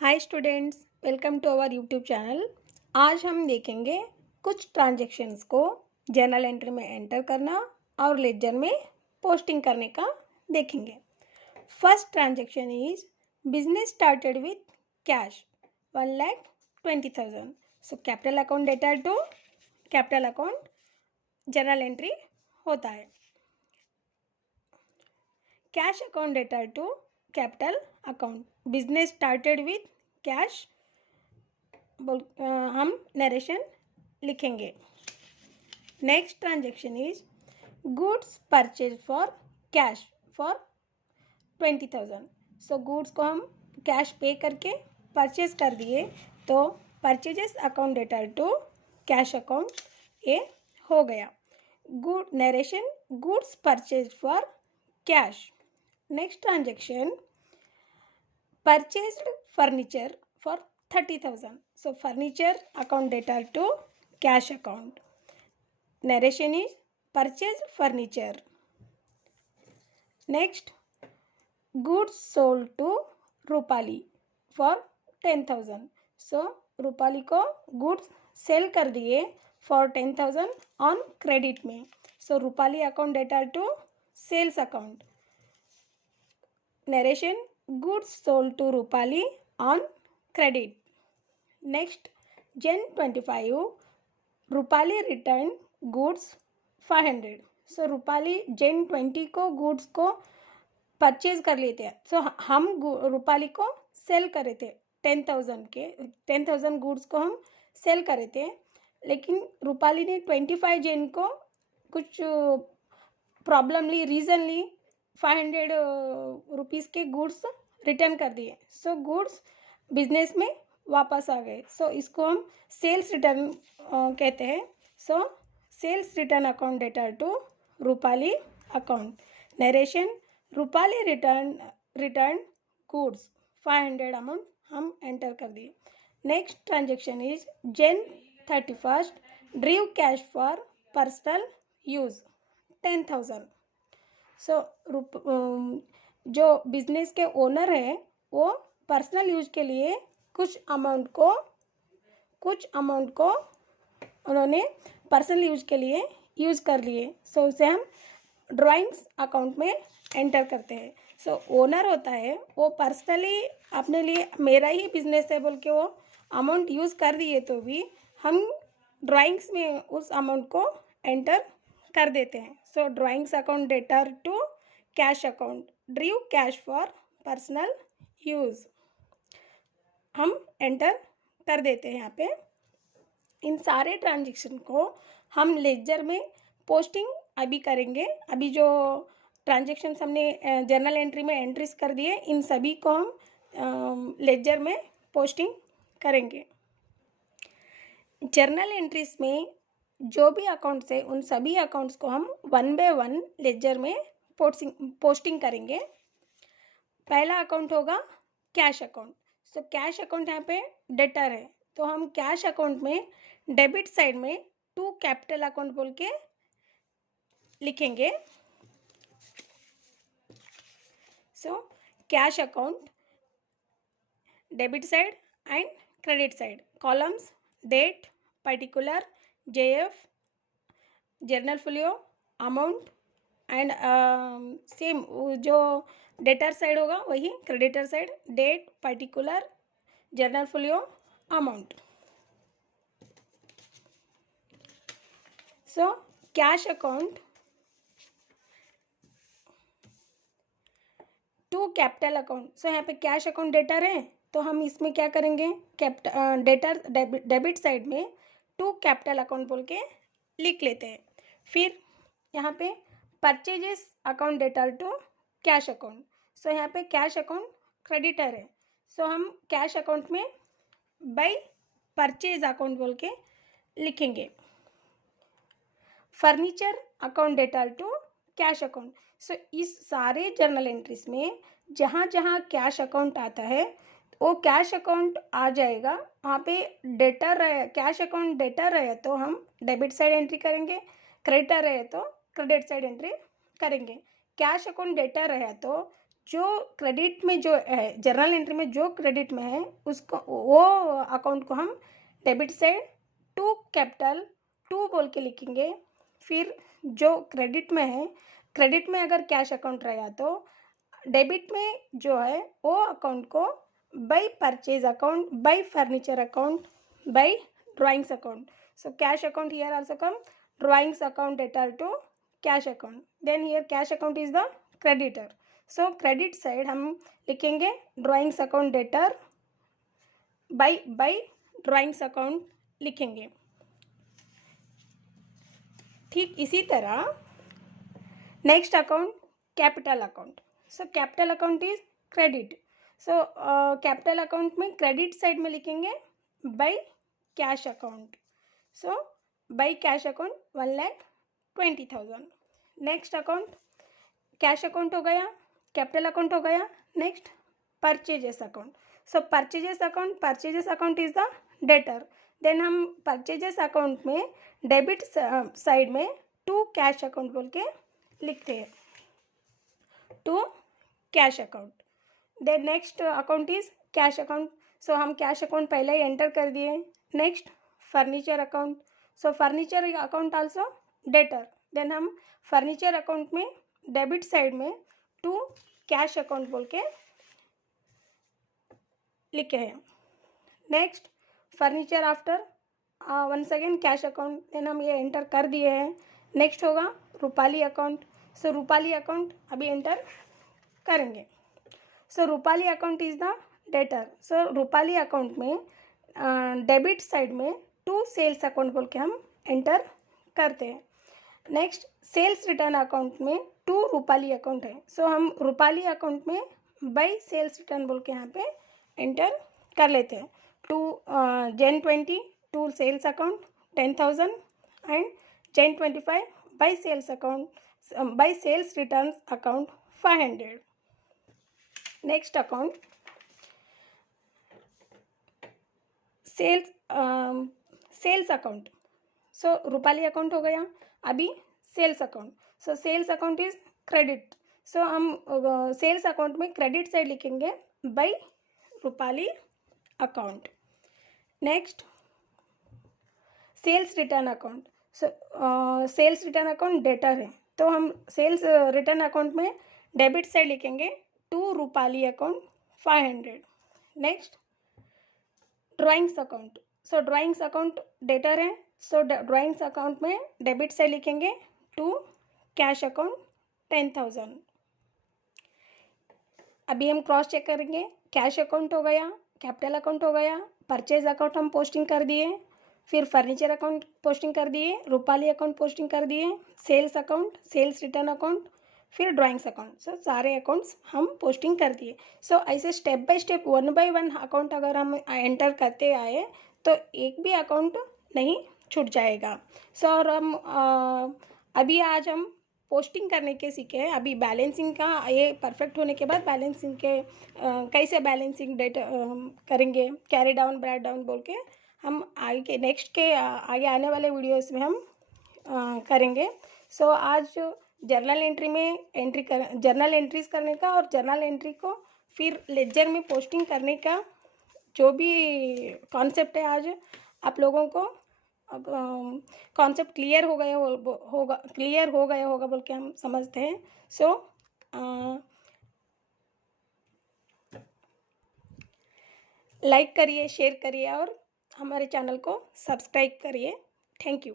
Hi students, welcome to our YouTube channel. आज हम देखेंगे कुछ ट्रांजैक्शंस को जर्नल एंट्री में एंटर करना और लेजर में पोस्टिंग करने का देखेंगे। First transaction is business started with cash 1,20,000। So capital account data to capital account journal entry होता है। Cash account data to capital account business started with cash हम नरेशन लिखेंगे। Next transaction is goods purchase for cash for 20,000। So goods को हम cash pay करके purchase कर दिए, तो purchases account data to cash account ये हो गया। Good narration goods purchase for cash. Next transaction purchased furniture for 30,000. So furniture account data to cash account. Narration is purchased furniture. Next, goods sold to Rupali for 10,000. So Rupali को goods cell कर दिए for 10,000 on credit में. So Rupali account data to sales account. Narration goods sold to Rupali on credit. Next, Jan 25, Rupali returned goods 500. So Rupali Jan 20 को goods को purchase कर लेते हैं। सो हम रूपाली को सेल करे थे 10,000 गुड्स को हम सेल करे थे, लेकिन रूपाली ने 25 जैन को कुछ प्रॉब्लमली रीजनली 500 रुपीज़ के गुड्स रिटर्न कर दिए। सो गुड्स बिजनेस में वापस आ गए। सो इसको हम सेल्स रिटर्न कहते हैं। So sales return account data to Rupali account. Narration Rupali return goods 500 amount हम एंटर कर दिए। Next transaction is Jan 31 drew cash for personal use 10,000। So जो बिजनेस के ओनर हैं वो पर्सनल यूज के लिए कुछ अमाउंट को उन्होंने पर्सनल यूज के लिए यूज़ कर लिए। सो उसे हम ड्राइंग्स अकाउंट में एंटर करते हैं। सो ओनर होता है वो पर्सनली अपने लिए मेरा ही बिजनेस है बोल के वो अमाउंट यूज़ कर दिए, तो भी हम ड्राइंग्स में उस अमाउंट को एंटर कर देते हैं। So drawings account data to cash account drew cash for personal use हम एंटर कर देते हैं यहाँ पे। इन सारे ट्रांजेक्शन को हम लेजर में पोस्टिंग अभी करेंगे। अभी जो ट्रांजेक्शन हमने जर्नल एंट्री में एंट्रीज कर दिए, इन सभी को हम लेजर में पोस्टिंग करेंगे। जर्नल एंट्रीज में जो भी अकाउंट्स है उन सभी अकाउंट्स को हम 1 बाय 1 लेजर में पोस्टिंग करेंगे। पहला अकाउंट होगा cash account. So cash account यहाँ पे डेटर है, तो हम कैश अकाउंट में डेबिट साइड में टू कैपिटल अकाउंट बोल के लिखेंगे। So cash account debit side and credit side, columns date, particular, JF, journal folio, amount and same जो डेटर साइड होगा वही creditor side, date, particular, journal folio, amount. So cash account to capital account. So यहाँ पे cash account debtor है, तो हम इसमें क्या करेंगे, डेटर डेबिट साइड में टू कैपिटल अकाउंट बोल के लिख लेते हैं। फिर यहाँ पे purchases account data to cash account. So यहाँ पे कैश अकाउंट क्रेडिटर है, सो हम कैश अकाउंट में बाय परचेज अकाउंट बोल के लिखेंगे। Furniture account data to cash account. So इस सारे जर्नल एंट्रीज में जहाँ जहाँ कैश अकाउंट आता है वो कैश अकाउंट आ जाएगा। वहाँ पे डेटर रहे, कैश अकाउंट डेटर रहे तो हम डेबिट साइड एंट्री करेंगे, क्रेडिटर रहे तो क्रेडिट साइड एंट्री करेंगे। कैश अकाउंट डेटर रहे तो जो क्रेडिट में जो है, जर्नल एंट्री में जो क्रेडिट में है उसको, वो अकाउंट को हम debit side to capital to बोल के लिखेंगे। फिर जो क्रेडिट में है, क्रेडिट में अगर कैश अकाउंट रहेगा तो डेबिट में जो है वो अकाउंट को by purchase account, by furniture account, by drawings account. So cash account here also come, drawings account debtor to cash account, then here cash account is the creditor. So credit side हम लिखेंगे drawings account debtor by drawings account लिखेंगे। ठीक इसी तरह next account capital account. So capital account is credit. So capital account में credit side में लिखेंगे by cash account. So by cash account 1,20,000। Next account cash account हो गया, capital account हो गया। Next purchases account. So purchases account is the debtor. Then हम purchases account में debit side में टू कैश अकाउंट बोल के लिखते हैं, to cash account. Then next account is cash account. So हम कैश अकाउंट पहले ही एंटर कर दिए। Next furniture account. So furniture account also debtor. Then हम फर्नीचर अकाउंट में डेबिट साइड में टू कैश अकाउंट बोल के लिखे हैं। Next furniture after once again cash account, then हम ये एंटर कर दिए हैं। नेक्स्ट होगा Rupali account. So Rupali account अभी एंटर करेंगे। So Rupali account is the debtor. So Rupali account में डेबिट साइड में टू सेल्स अकाउंट बोल के हम एंटर करते हैं। नेक्स्ट सेल्स रिटर्न अकाउंट में टू रूपाली अकाउंट है। सो हम रूपाली अकाउंट में बाय सेल्स रिटर्न बोल के यहाँ पे एंटर कर लेते हैं। To Jan 20 to sales account 10,000 and Jan 25 by sales account, by sales return account 500। Next account sales account. So Rupali account हो गया, अभी sales account. So sales account is credit. So हम सेल्स अकाउंट में credit side लिखेंगे by Rupali account. Next sales return account. So sales return account debtor है, तो हम sales return account में डेबिट साइड लिखेंगे to Rupali account 500। Next drawings account. So drawings account debtor है, so drawings account में debit side लिखेंगे to cash account 10,000। अभी हम क्रॉस चेक करेंगे। कैश अकाउंट हो गया, कैपिटल अकाउंट हो गया, परचेज अकाउंट हम पोस्टिंग कर दिए, फिर फर्नीचर अकाउंट पोस्टिंग कर दिए, रूपाली अकाउंट पोस्टिंग कर दिए, sales account, sales return account, फिर ड्राइंग्स अकाउंट। सो सारे अकाउंट्स हम पोस्टिंग कर दिए। सो ऐसे step by step 1 by 1 account अगर हम एंटर करते आए तो एक भी अकाउंट नहीं छूट जाएगा। सो और हम अभी आज हम पोस्टिंग करने के सीखे हैं। अभी बैलेंसिंग का ये परफेक्ट होने के बाद बैलेंसिंग के कैसे बैलेंसिंग डेट करेंगे, कैरी डाउन ब्रेक डाउन बोल के हम आगे नेक्स्ट के आगे आने वाले वीडियोस में हम करेंगे। सो आज जर्नल एंट्री में जर्नल एंट्रीज करने का और जर्नल एंट्री को फिर लेजर में पोस्टिंग करने का जो भी कॉन्सेप्ट है, आज आप लोगों को कॉन्सेप्ट क्लियर हो गया होगा बोल के हम समझते हैं। सो लाइक करिए, शेयर करिए और हमारे चैनल को सब्सक्राइब करिए। Thank you.